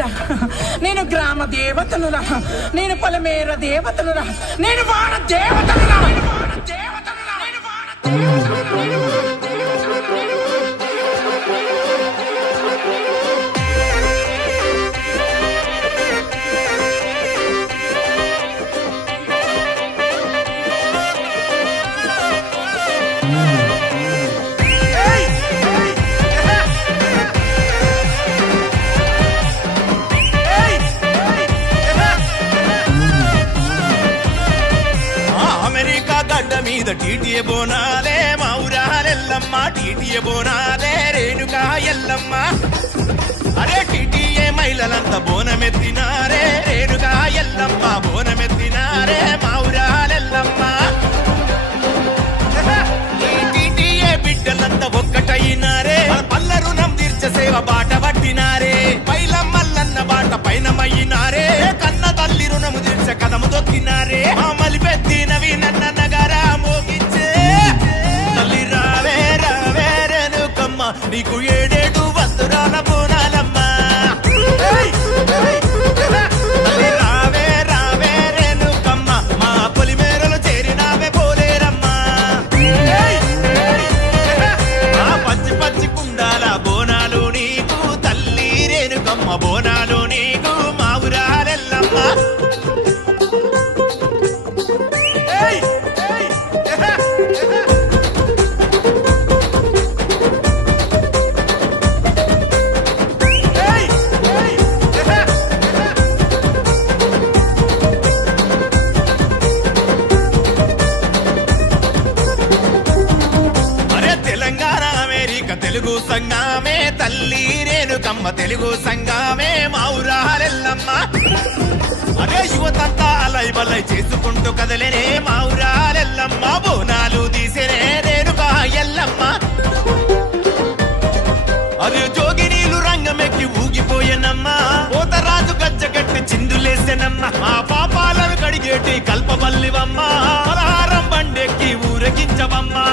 బిడ్డ, నేను గ్రామ దేవతనురా, నేను పొలమేర దేవతనురా, నేను వాన దేవతనురా. మీద టీటీఏ బోనాలే మా ఊరాలెల్లమ్మ, టీటీఏ బోనాలే రేణుకా ఎల్లమ్మ. అరే టీటీఏ మహిళలంతా బోనమెత్తినారే, రేణుకా ఎల్లమ్మ బోనమెత్తినారే మా ఊరాలెల్లమ్మ. ఈ టీటీఏ బిడ్డలంతా ఒక్కటైనారే, పల్ల రుణం తీర్చ సేవ బాట పట్టినారే, పైలమ్మల్లన్న బాట పైనమయ్యినారే, కన్న తల్లి రుణము తీర్చ కదము దొక్కినారే. మామలి పెద్దినవి నన్న నగరా మోగించే తల్లి రావే రావే రేణుకమ్మ, నీకు ఏడేడు వస్తురాల బోనాలమ్మ. తల్లి రావే రావే రేణుకమ్మ, మా పొలిమేరలు చేరినావే పోలేరమ్మ. ఆ పచ్చి పచ్చి కుండాల బోనాలు నీకు తల్లి రేణుకమ్మ, బోనాలు నీకు మా ఊరాలెల్లమ్మ. తెలుగు సంగమే తల్లి రేణుకమ్మ, తెలుగు సంగమే మా ఊరాలెల్లమ్మ. అరే యువతంతా అలై బలై చేసుకుంటూ కదలేనే మా ఊరాలెల్లమ్మ, బోనాలు తీసేనే రేణుకా ఎల్లమ్మ. అరే జోగినీలు రంగమెక్కి ఊగిపోయేనమ్మా, పోతరాజు గజ్జగట్టి చిందులేసేనమ్మ, మా పాపాలను కడిగేటి కల్పవల్లివమ్మ, పలహారం బండెక్కి ఊరగించవమ్మా.